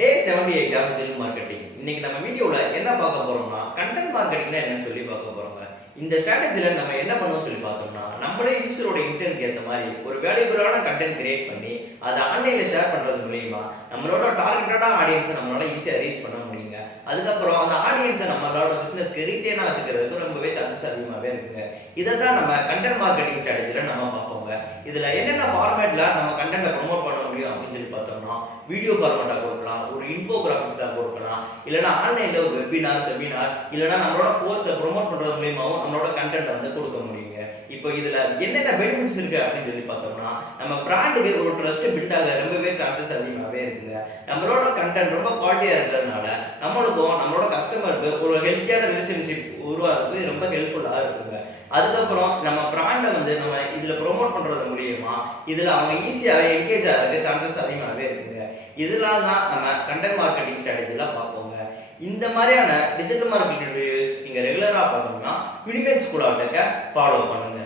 Day 78 of digital marketing. இன்னைக்கு நம்ம வீடியோல என்ன பார்க்க போறோம்னா கண்டென்ட் மார்க்கெட்டிங்னா என்னன்னு சொல்லி பார்க்க போறோங்க. இந்த ஸ்ட்ராட்டஜில நம்ம என்ன பண்ணுவோம் சொல்லி பார்த்தோம்னா நம்மளே யூசரோட இன்டென்ட்க்கு ஏற்ற மாதிரி ஒரு வேல்யூபிளான கண்டென்ட் கிரியேட் பண்ணி அதை ஆன்லைன்ல ஷேர் பண்றது மூலியமா நம்மளோட டார்கெட்டடான ஆடியன்ஸை நம்மளால ஈஸியா ரீச் பண்ண முடியுங்க. அதுக்கப்புறம் அந்த ஆடியன்ஸை நம்மளோட பிசினஸ்க்கு ரீட்டெயினா வச்சுக்கிறதுக்கு ரொம்பவே சான்சஸ் அதிகமாகவே இருக்குங்க. இதை தான் நம்ம கண்டென்ட் மார்க்கெட்டிங் ஸ்ட்ராட்டஜில நம்ம பார்ப்போங்க. இதுல என்னென்ன ஃபார்மேட்ல நம்ம கண்டென்ட்டை ப்ரொமோட் பண்ண முடியும் அப்படின்னு சொல்லி பார்த்தோம்னா வீடியோ ஃபார்மேட்டா கொடுக்கலாம், ஒரு இன்ஃபோகிராபிக்ஸா கொடுக்கலாம், இல்லைன்னா ஆன்லைன்ல ஒரு வெபினார் செமினார், இல்லைன்னா நம்மளோட கோர்ஸை ப்ரொமோட் பண்றது மூலியமாவும் நம்மளோட கண்டென்ட் வந்து கொடுக்க முடியுங்க. இப்போ இதுல என்னென்ன பெனிஃபிட்ஸ் இருக்கு அப்படின்னு சொல்லி பார்த்தோம்னா நம்ம பிராண்டுக்கு ஒரு ட்ரஸ்ட் பில்ட் ஆக ரொம்பவே சான்சஸ் அதிகமாகவே இருக்குங்க. நம்மளோட கண்டென்ட் ரொம்ப குவாலிட்டியா இருக்கிறதுனால நம்மளுக்கும் நம்மளோட கஸ்டமருக்கு ஒரு ஹெல்த்தியான ரிலேஷன்ஷிப் உருவாக்குறது ரொம்ப ஹெல்ப்ஃபுல்லா இருக்குங்க. அதுக்கப்புறம் நம்ம பிராண்டை வந்து நம்ம இதுல ப்ரொமோட் பண்றது மூலியமா இதுல அவங்க ஈஸியாவே என்கேஜ் ஆகிறதுக்கு சான்சஸ் அதிகமாகவே இருக்குங்க. இதெல்லாம் தான் நம்ம கண்டென்ட் மார்க்கெட்டிங் ஸ்ட்ராட்டஜில பார்ப்போங்க. இந்த மாதிரியான டிஜிட்டல் மார்க்கெட்டிங் வீடியோஸ் நீங்க ரெகுலரா பார்க்கணும்னா யூனிமேக் ஸ்கூல் ஆஃப் டெக்கை ஃபாலோ பண்ணுங்க.